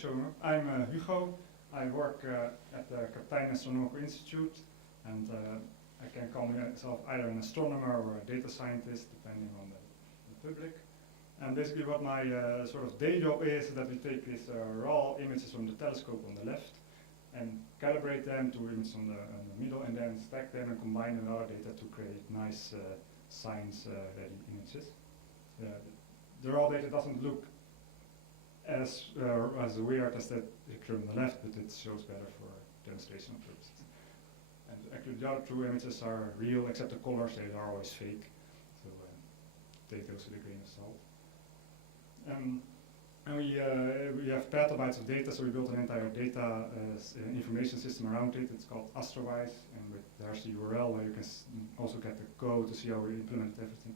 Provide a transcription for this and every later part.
showing up. I'm Hugo. I work at the Kaptein Astronomical Institute, and I can call myself either an astronomer or a data scientist, depending on the public. And basically what my sort of day job is that we take these raw images from the telescope on the left and calibrate them to images on the middle, and then stack them and combine them with our data to create nice science-ready images. The raw data doesn't look as weird as that picture on the left, but it shows better for demonstration purposes. And actually the other two images are real, except the colors, they are always fake. So take those with a grain of salt. And we have petabytes of data, so we built an entire data information system around it. It's called Astrovise, and there's the URL where you can also get the code to see how we implement everything.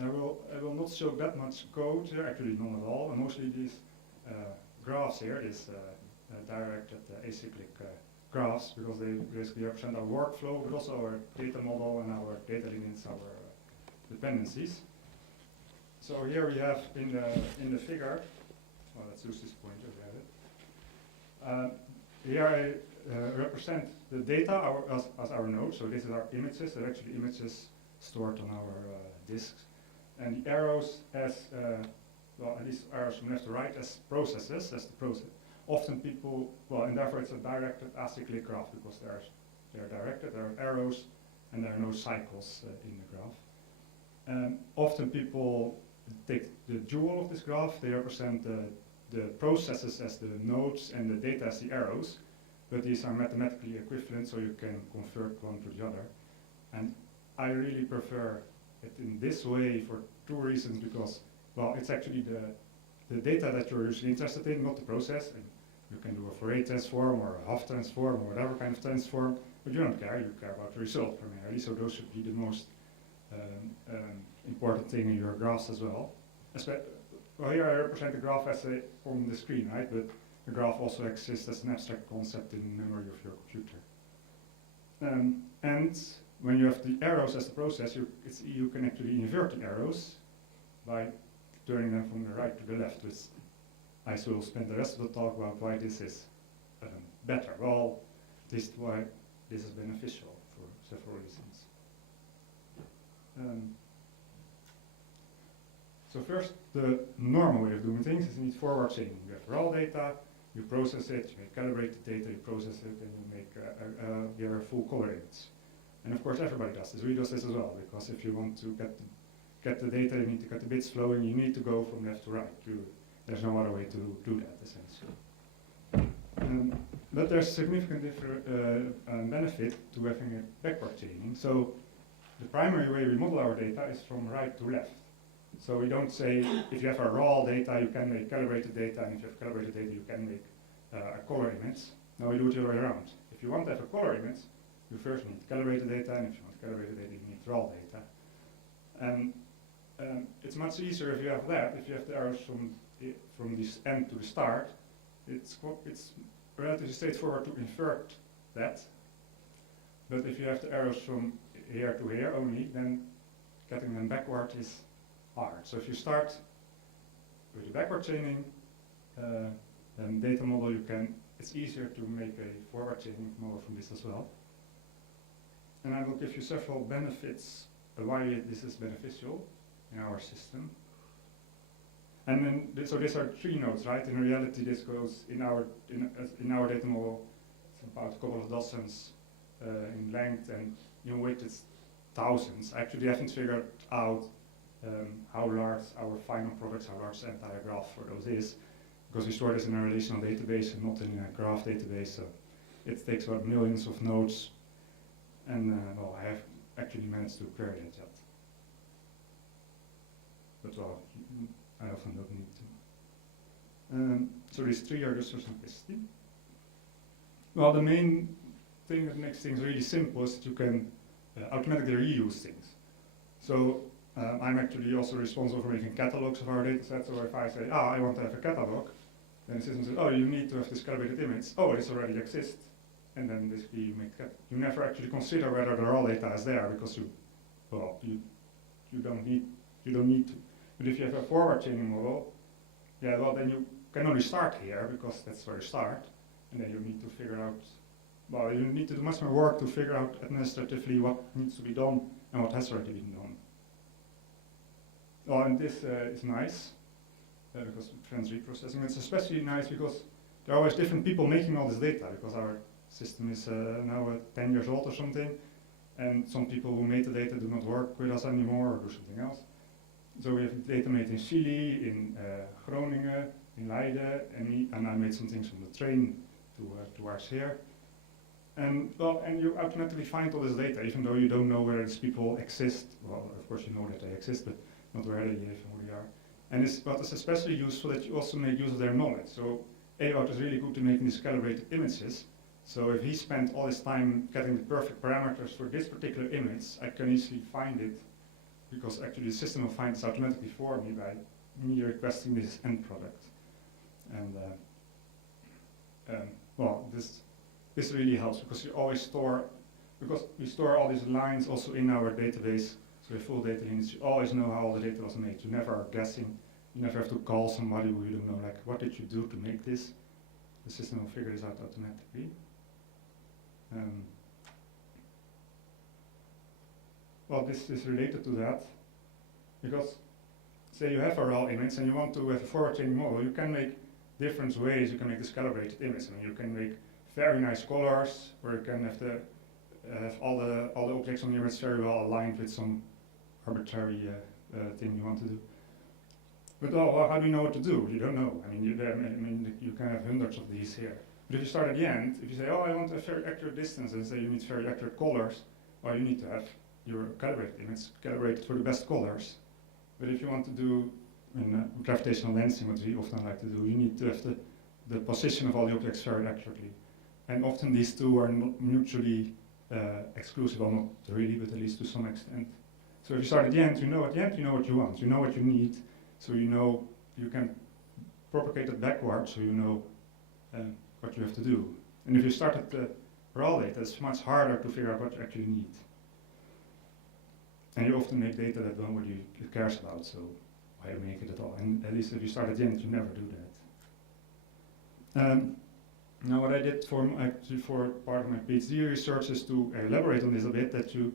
I will not show that much code here, actually none at all, and mostly these graphs here, these directed acyclic graphs, because they basically represent our workflow, but also our data model and our data lineage, our dependencies. So here we have in the figure, well, let's use this pointer, we have it. Here I represent the data as our node, so this is our images. They're actually images stored on our disks. And the arrows as, well, at least arrows from left to right as processes, as the process. Often people, well, and therefore it's a directed acyclic graph because they're directed, there are arrows, and there are no cycles in the graph. Often people take the jewel of this graph, they represent the processes as the nodes and the data as the arrows, but these are mathematically equivalent, so you can convert one to the other. And I really prefer it in this way for two reasons, because, well, it's actually the data that you're usually interested in, not the process. And you can do a Fourier transform or a Hoff transform or whatever kind of transform, but you don't care, you care about the result primarily, so those should be the most important thing in your graphs as well. Well, here I represent the graph as on the screen, right? But the graph also exists as an abstract concept in the memory of your computer. And when you have the arrows as the process, you can actually invert the arrows by turning them from the right to the left, which I will spend the rest of the talk about why this is better. Well, this is why this is beneficial for several reasons. So first, the normal way of doing things is indeed forward chaining. You have raw data, you process it, you calibrate the data, you process it, and you make your full color image. And of course, everybody does this. We do this as well, because if you want to get the data, you need to get the bits flowing. You need to go from left to right. There's no other way to do that, essentially. But there's significant benefit to having it backward chaining. So the primary way we model our data is from right to left. So we don't say, if you have a raw data, you can make calibrated data, and if you have calibrated data, you can make a color image. Now we do it the other way around. If you want to have a color image, you first need calibrated data, and if you want calibrated data, you need raw data. And it's much easier if you have that, if you have the arrows from this end to the start. It's relatively straightforward to invert that. But if you have the arrows from here to here only, then getting them backward is hard. So if you start with the backward chaining data model, it's easier to make a forward chaining model from this as well. And I will give you several benefits why this is beneficial in our system. And then, so these are 3 nodes, right? In reality, this goes in our data model. It's about a couple of dozens in length, and in width it's thousands. I actually haven't figured out how large our final products, how large the entire graph for those is, because we store this in a relational database and not in a graph database. So it takes about millions of nodes, and well, I have actually managed to query it yet. But well, I often don't need to. So these 3 are just for simplicity. Well, the main thing that makes things really simple is that you can automatically reuse things. So I'm actually also responsible for making catalogs of our data sets. So if I say, I want to have a catalog, then the system says, you need to have this calibrated image. Oh, this already exists. And then basically you make you never actually consider whether the raw data is there, because you don't need to. But if you have a forward chaining model, then can only start here because that's where you start, and then you need to figure out, well, you need to do much more work to figure out administratively what needs to be done and what has already been done. Well, and this is nice because it prevents reprocessing. It's especially nice because there are always different people making all this data, because our system is now 10 years old or something, and some people who made the data do not work with us anymore or do something else. So we have data made in Chile, in Groningen, in Leiden, and I made some things from the train towards here. And well, and you automatically find all this data, even though you don't know whether these people exist. Well, of course you know that they exist, but not where they live and who they are. And what is especially useful that you also make use of their knowledge. So Ewout is really good to making these calibrated images. So if he spent all his time getting the perfect parameters for this particular image, I can easily find it, because actually the system will find this automatically for me by me requesting this end product. And well, this really helps, because you always store, because we store all these lines also in our database, so a full data lineage, you always know how all the data was made. You never are guessing, you never have to call somebody who you don't know, like, what did you do to make this? The system will figure this out automatically. Well, this is related to that, because say you have a raw image and you want to have a forward chaining model, you can make different ways you can make this calibrated image. I mean, you can make very nice colors, where you can have have all the objects on the image very well aligned with some arbitrary thing you want to do. But well, how do you know what to do? You don't know. I mean, you can have hundreds of these here. But if you start at the end, if you say, oh, I want a very accurate distance, and say you need very accurate colors, well, you need to have your calibrated image calibrated for the best colors. But if you want to do gravitational lensing, what we often like to do, you need to have the position of all the objects very accurately. And often these two are not mutually exclusive, well, not really, but at least to some extent. So if you start at the end, you know what you want, you know what you need, so you know you can propagate it backwards, so you know what you have to do. And if you start at the raw data, it's much harder to figure out what you actually need. And you often make data that nobody cares about, so why make it at all? And at least if you start at the end, you never do that. Now what I did for part of my PhD research is to elaborate on this a bit, that you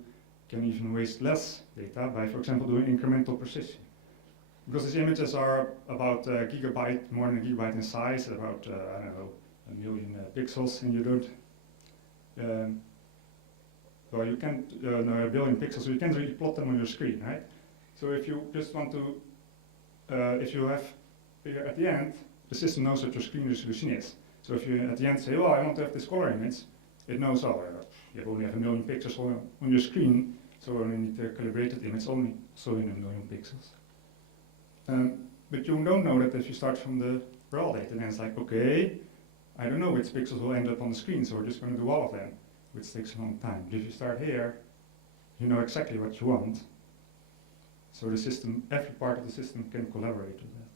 can even waste less data by, for example, doing incremental precision. Because these images are about a gigabyte, more than a gigabyte in size, about, I don't know, 1 million pixels, and you don't, well, you can't, no, a billion pixels, so you can't really plot them on your screen, right? So if you just want to, if you have, at the end, the system knows what your screen resolution is. So if you at the end say, oh, I want to have this color image, it knows, oh, you only have 1 million pixels on your screen, so you only need a calibrated image only, so in 1 million pixels. But you don't know that if you start from the raw data, then it's like, okay, I don't know which pixels will end up on the screen, so we're just going to do all of them, which takes a long time. But if you start here, you know exactly what you want. So the system, every part of the system can collaborate with that.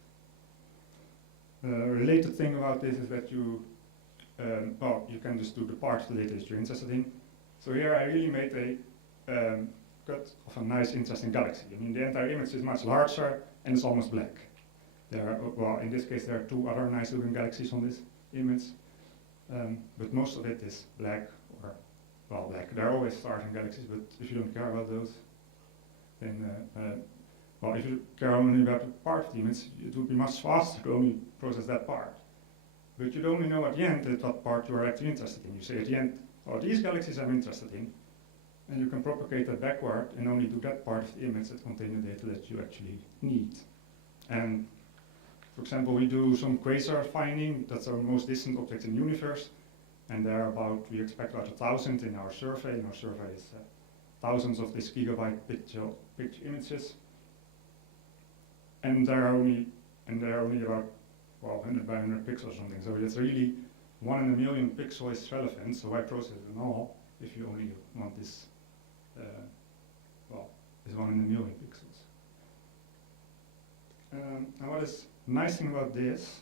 A related thing about this is that you, well, you can just do the part of the data that you're interested in. So here I really made a cut of a nice, interesting galaxy. I mean, the entire image is much larger and it's almost black. There are, well, in this case, there are 2 other nice-looking galaxies on this image, but most of it is black, or, well, black. There are always stars and galaxies, but if you don't care about those, then, well, if you care only about a part of the image, it would be much faster to only process that part. But you'd only know at the end what part you are actually interested in. You say at the end, oh, these galaxies I'm interested in, and you can propagate that backward and only do that part of the image that contains the data that you actually need. And for example, we do some quasar finding, that's our most distant object in the universe, and there are about, we expect about 1,000 in our survey, and our survey is thousands of these gigabyte picture images. And there are only about, well, 100 by 100 pixels or something, so it's really 1 in a million pixel is relevant, so why process it at all if you only want this, well, this 1 in a million pixels. And what is nice thing about this,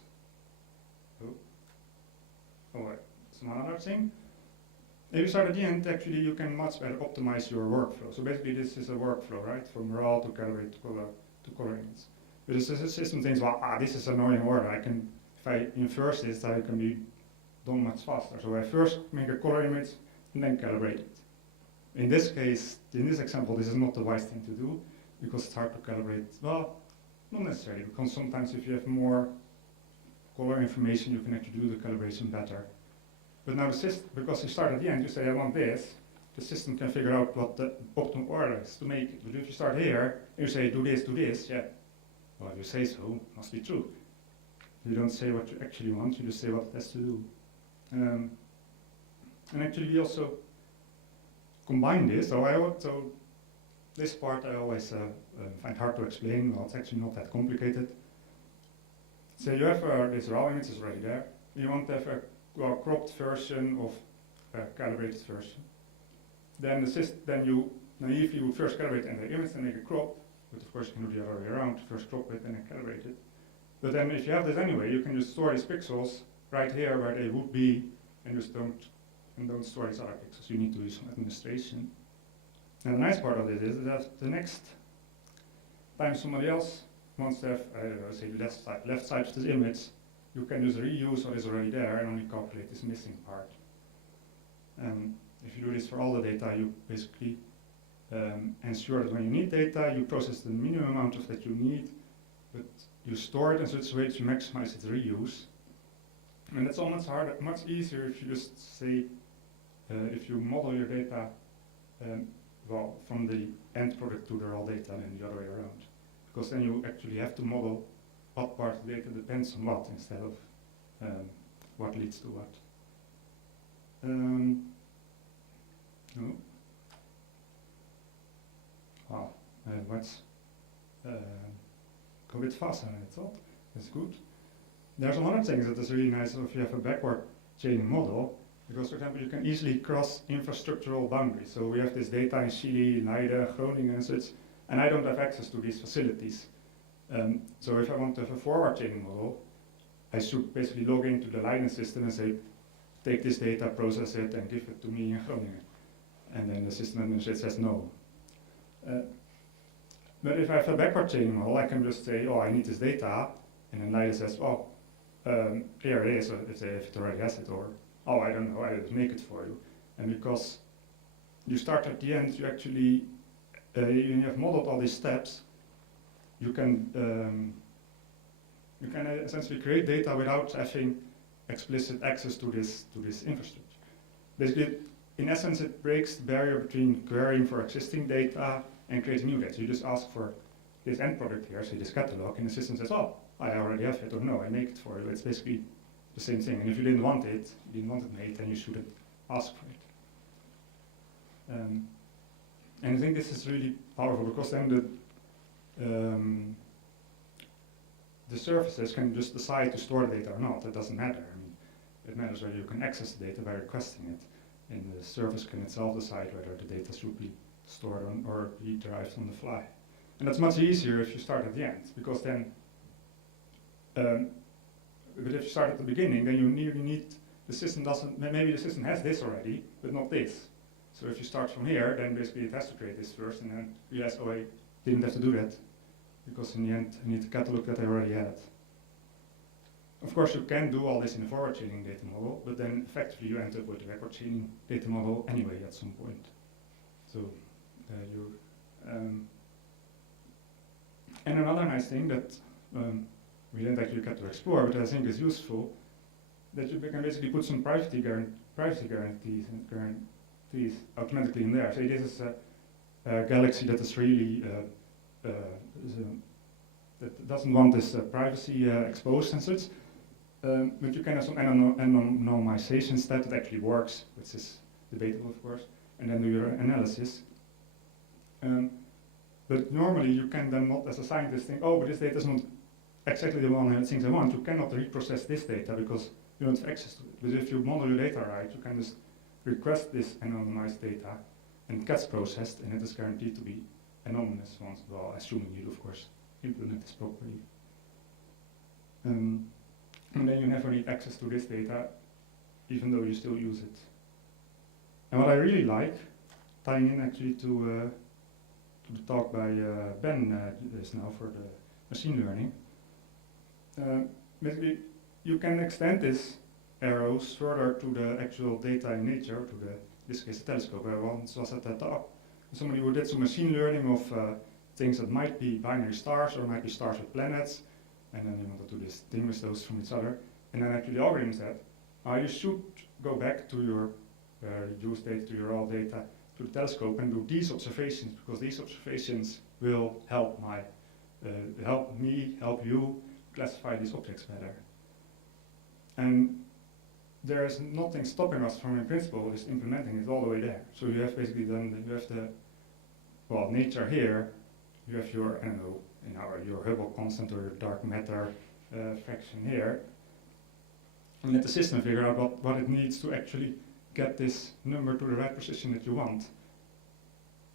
it's another thing. If you start at the end, actually you can much better optimize your workflow. So basically this is a workflow, right? From raw to calibrate to color image. But the system thinks, well, this is annoying order. If I inverse this, that can be done much faster. So I first make a color image and then calibrate it. In this case, in this example, this is not the wise thing to do because it's hard to calibrate. Well, not necessarily, because sometimes if you have more color information, you can actually do the calibration better. But now the system, because you start at the end, you say, I want this, the system can figure out what the optimal order is to make it. But if you start here, and you say, do this, yeah. Well, if you say so, it must be true. You don't say what you actually want, you just say what it has to do. And actually we also combine this, so this part I always find hard to explain. Well, it's actually not that complicated. So you have this raw image is already there. You want to have a cropped version of a calibrated version. Then you naively would first calibrate and the image and make a crop, but of course you can do the other way around, first crop it and then calibrate it. But then if you have this anyway, you can just store these pixels right here where they would be and just don't store these other pixels. You need to do some administration. And the nice part of this is that the next time somebody else wants to have, say, the left side of this image, you can just reuse what is already there and only calculate this missing part. And if you do this for all the data, you basically ensure that when you need data, you process the minimum amount of that you need, but you store it in such a way to maximize its reuse. And that's almost much easier if you just say, if you model your data well, from the end product to the raw data and the other way around. Because then you actually have to model what part of the data depends on what instead of what leads to what. No. Wow, let's go a bit faster than I thought. That's good. There's another thing that is really nice if you have a backward chaining model, because for example you can easily cross infrastructural boundaries. So we have this data in Chile, Leiden, Groningen and such, and I don't have access to these facilities. So if I want to have a forward chaining model, I should basically log into the Leiden system and say, take this data, process it, and give it to me in Groningen. And then the system administrator says no. But if I have a backward chaining model, I can just say, oh, I need this data, and then Leiden says, oh, here it is, if it already has it, or, oh, I don't know, I just make it for you. And because you start at the end, you actually, when you have modeled all these steps, you can essentially create data without having explicit access to this infrastructure. Basically, in essence, it breaks the barrier between querying for existing data and creating new data. So you just ask for this end product here, say this catalog, and the system says, oh, I already have it, or no, I make it for you. It's basically the same thing. And if you didn't want it made, then you shouldn't ask for it. And I think this is really powerful because then the services can just decide to store the data or not. It doesn't matter. I mean, it matters whether you can access the data by requesting it, and the service can itself decide whether the data should be stored on or be derived on the fly. And that's much easier if you start at the end, because then, but if you start at the beginning, then you need the system doesn't, maybe the system has this already, but not this. So if you start from here, then basically it has to create this first, and then realize, oh, I didn't have to do that, because in the end I need the catalog that I already had. Of course, you can do all this in a forward chaining data model, but then effectively you end up with a backward chaining data model anyway at some point. So and another nice thing that we didn't actually get to explore, but I think is useful, that you can basically put some privacy guarantees automatically in there. Say this is a galaxy that is really that doesn't want this privacy exposed and such. But you can have some anonymization step that actually works, which is debatable, of course, and then do your analysis. But normally you can then not, as a scientist, think, oh, but this data is not exactly the one things I want. You cannot reprocess this data because you don't have access to it. But if you model your data right, you can just request this anonymized data, and it gets processed, and it is guaranteed to be anonymous once, well, assuming you, of course, implement this properly. And then you never need access to this data, even though you still use it. And what I really like, tying in actually to the talk by Ben just now for the machine learning, basically you can extend these arrows further to the actual data in nature, to the, in this case, the telescope. I once was at that talk. Somebody who did some machine learning of things that might be binary stars or might be stars with planets, and then you wanted to distinguish those from each other. And then actually the algorithm said, you should go back to your reduced data, to your raw data, to the telescope and do these observations, because these observations will help help you classify these objects better. And there is nothing stopping us from, in principle, just implementing it all the way there. So you have basically then, you have the, well, nature here, you have your, I don't know, your Hubble constant or your dark matter fraction here, and let the system figure out what it needs to actually get this number to the right position that you want,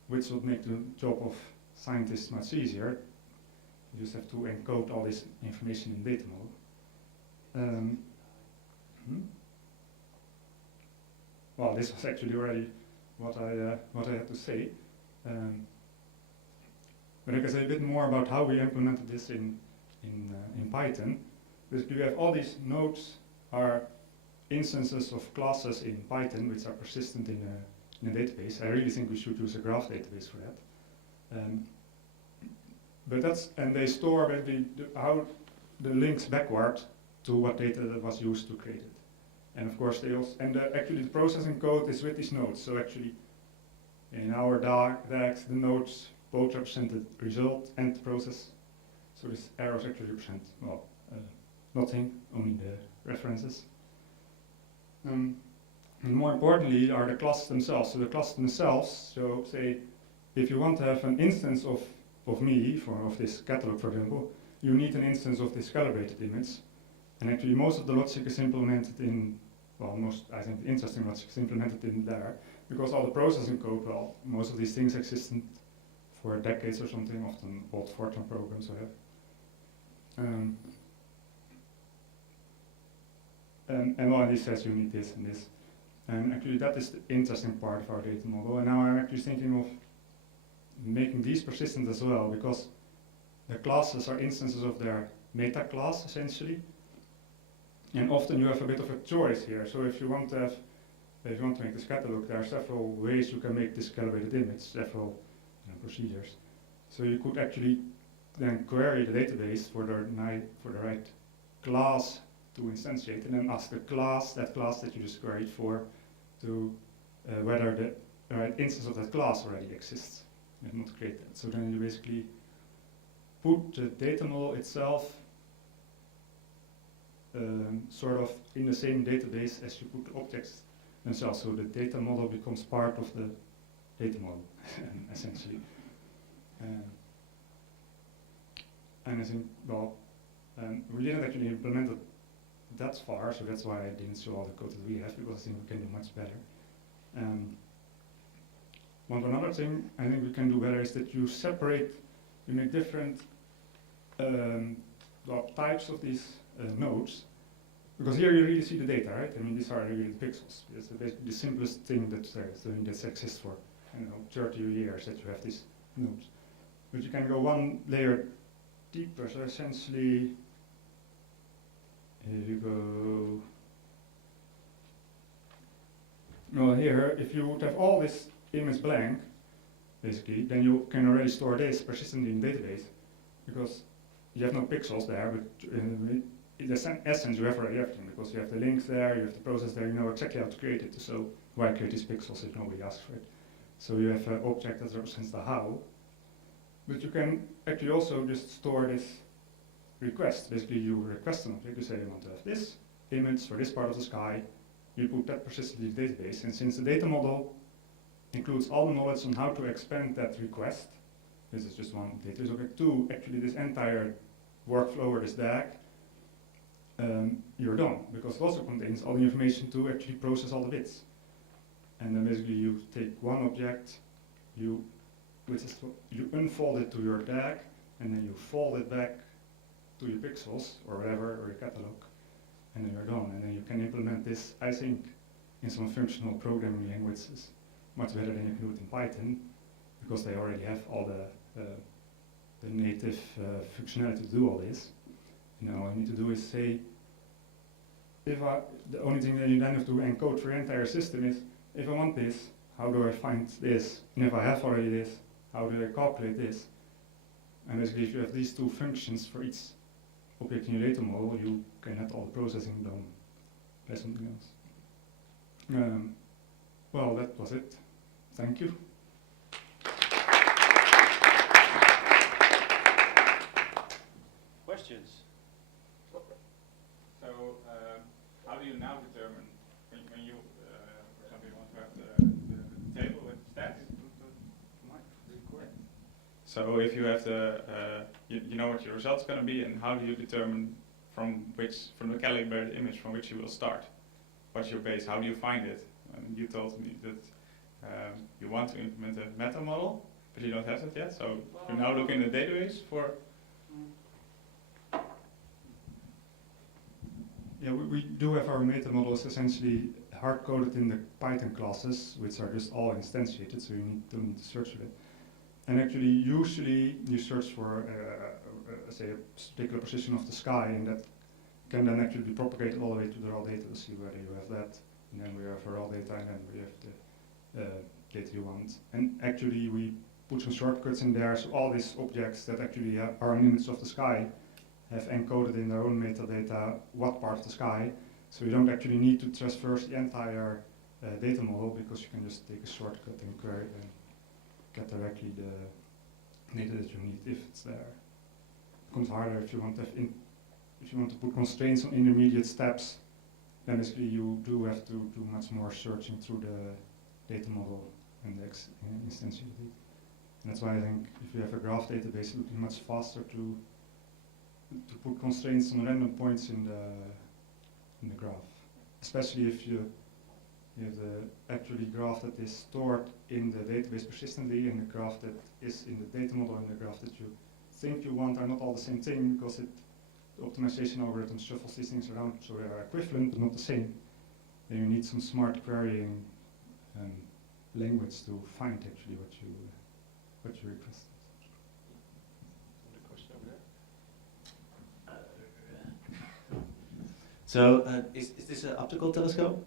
which would make the job of scientists much easier. You just have to encode all this information in data model. Well, this was actually already what I had to say. But I can say a bit more about how we implemented this in Python. Basically, we have all these nodes are instances of classes in Python which are persistent in a database. I really think we should use a graph database for that. But that's, and they store basically how the links backward to what data that was used to create it. And of course they also, and actually the processing code is with these nodes. So actually in our DAGs, the nodes both represent the result and the process. So this arrows actually represent, well, nothing, only the references. And more importantly are the classes themselves. So the classes themselves, so say if you want to have an instance of me, of this catalog for example, you need an instance of this calibrated image. And actually most of the logic is implemented in, well, I think the interesting logic is implemented in there, because all the processing code, well, most of these things existed for decades or something, often old Fortran programs I have. And well, this says you need this and this. And actually that is the interesting part of our data model. And now I'm actually thinking of making these persistent as well, because the classes are instances of their meta class essentially. And often you have a bit of a choice here. So if you want to make this catalog, there are several ways you can make this calibrated image, several procedures. So you could actually then query the database for the right class to instantiate, and then ask that class that you just queried for, to whether the right instance of that class already exists, and not create that. So then you basically put the data model itself sort of in the same database as you put the objects themselves. So the data model becomes part of the data model, essentially. And I think, well, we didn't actually implement it that far, so that's why I didn't show all the code that we have, because I think we can do much better. One another thing I think we can do better is that you make different types of these nodes, because here you really see the data, right? I mean, these are really the pixels. It's basically the simplest thing that exists for, 30 years that you have these nodes. But you can go one layer deeper, so essentially, here you go. Well, here, if you would have all this image blank, basically, then you can already store this persistently in the database, because you have no pixels there, but in essence you have already everything, because you have the links there, you have the process there, you know exactly how to create it, so why create these pixels if nobody asks for it? So you have an object that represents the how, but you can actually also just store this request. Basically you request an object, you say you want to have this image for this part of the sky, you put that persistently in the database, and since the data model includes all the knowledge on how to expand that request, this is just one database object, to actually this entire workflow or this DAG, you're done, because it also contains all the information to actually process all the bits. And then basically you take one object, you unfold it to your DAG, and then you fold it back to your pixels, or whatever, or your catalog, and then you're done. And then you can implement this, I think, in some functional programming languages much better than you can do it in Python, because they already have all the native functionality to do all this. All you need to do is say, the only thing that you then have to encode for your entire system is, if I want this, how do I find this? And if I have already this, how do I calculate this? And basically, if you have these two functions for each object in your data model, you can have all the processing done by something else. Well, that was it. Thank you. Questions? So, how do you now determine when you, for example, you want to have the table with stats? So, if you have the, you know what your result's going to be, and how do you determine from the calibrated image from which you will start? What's your base? How do you find it? And you told me that you want to implement a meta model, but you don't have that yet. So, you're now looking in the database for. Yeah, we do have our meta models essentially hard-coded in the Python classes, which are just all instantiated, so you don't need to search for it. And actually, usually you search for, say, a particular position of the sky, and that can then actually be propagated all the way to the raw data to see whether you have that. And then we have raw data, and then we have the data you want. And actually, we put some shortcuts in there, so all these objects that actually are an image of the sky have encoded in their own metadata what part of the sky. So you don't actually need to traverse the entire data model, because you can just take a shortcut and query and get directly the data that you need if it's there. It becomes harder if you want to have if you want to put constraints on intermediate steps. Then basically you do have to do much more searching through the data model and the instantiate it. And that's why I think if you have a graph database, it would be much faster to put constraints on random points in the graph, especially if you have the actually graph that is stored in the database persistently, and the graph that is in the data model and the graph that you think you want are not all the same thing, because the optimization algorithm shuffles these things around so they are equivalent but not the same. Then you need some smart querying language to find actually what you requested. So, is this an optical telescope?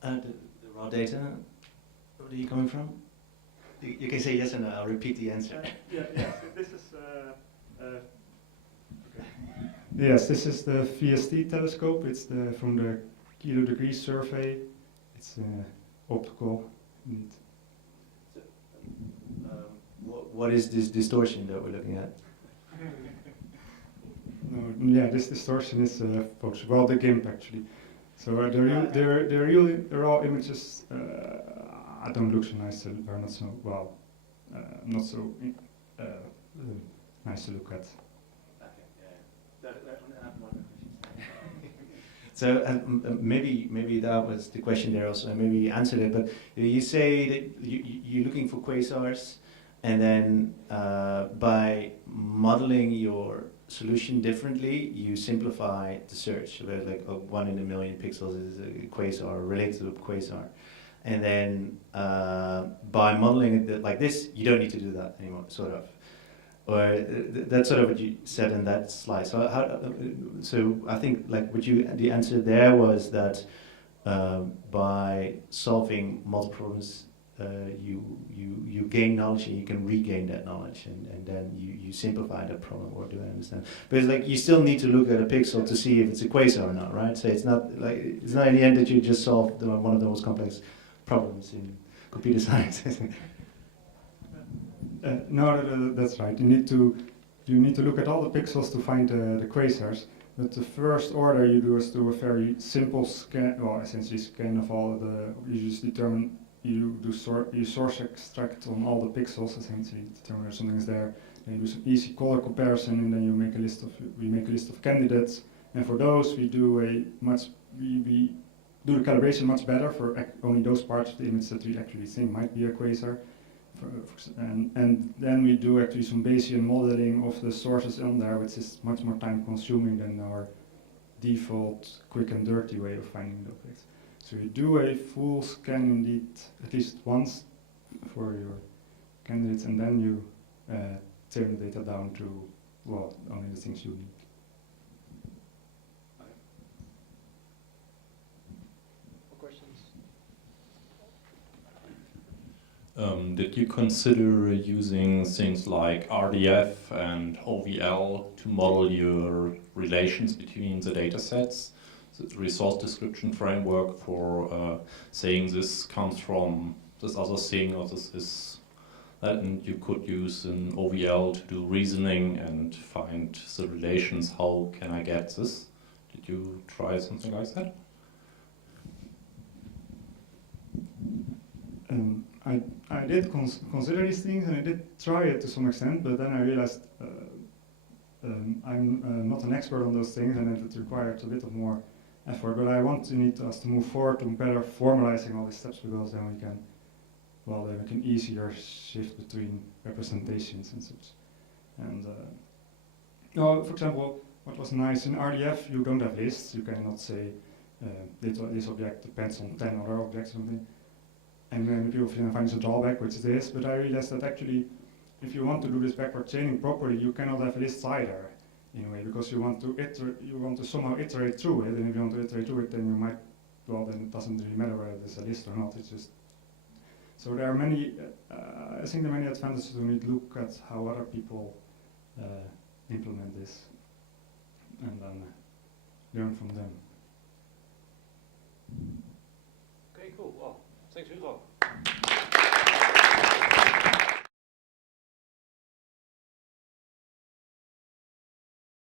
The raw data? Where are you coming from? You can say yes and no. I'll repeat the answer. Yes, this is. Okay. Yes, this is the VST telescope. It's from the Kilo Degree survey. It's optical, indeed. So, what is this distortion that we're looking at? No, yeah, this distortion is focused. Well, the GIMP actually. So the raw images don't look so nice, are not so well, not so nice to look at. So maybe that was the question there also, and maybe you answered it. But you say that you're looking for quasars, and then by modeling your solution differently, you simplify the search. Where like 1 in a million pixels is a quasar, related to a quasar, and then by modeling it like this, you don't need to do that anymore, sort of. Or that's sort of what you said in that slide. So so I think like the answer there was that by solving multiple problems, you gain knowledge and you can regain that knowledge, and then you simplify that problem. Or do I understand? But it's like you still need to look at a pixel to see if it's a quasar or not, right? So it's not in the end that you just solved one of the most complex problems in computer science. No, that's right. You need to look at all the pixels to find the quasars. But the first order you do is do a very simple scan, well, essentially scan of all the. You just determine you source extract on all the pixels, essentially determine if something is there. Then you do some easy color comparison, and then we make a list of candidates. And for those, we do we do the calibration much better for only those parts of the image that we actually think might be a quasar. And then we do actually some Bayesian modeling of the sources on there, which is much more time consuming than our default quick and dirty way of finding the objects. So you do a full scan indeed at least once for your candidates, and then you turn the data down to, well, only the things you need. Did you consider using things like RDF and OVL to model your relations between the data sets? The resource description framework for saying this comes from this other thing, or this is that, and you could use an OVL to do reasoning and find the relations. How can I get this? Did you try something like that? I did consider these things, and I did try it to some extent, but then I realized I'm not an expert on those things, and it required a bit of more effort. But I need us to move forward to better formalizing all these steps, because then we can easier shift between representations and such. And for example, what was nice in RDF, you don't have lists. You cannot say this object depends on 10 other objects or something. And then people find it's a drawback, which it is, but I realized that actually, if you want to do this backward chaining properly, you cannot have lists either, in a way, because you want to somehow iterate through it, and if you want to iterate through it, then you might, then it doesn't really matter whether it's a list or not, it's just, so there are many, I think there are many advantages when we look at how other people implement this, and then learn from them. Okay, cool. Well, thanks, Hugo.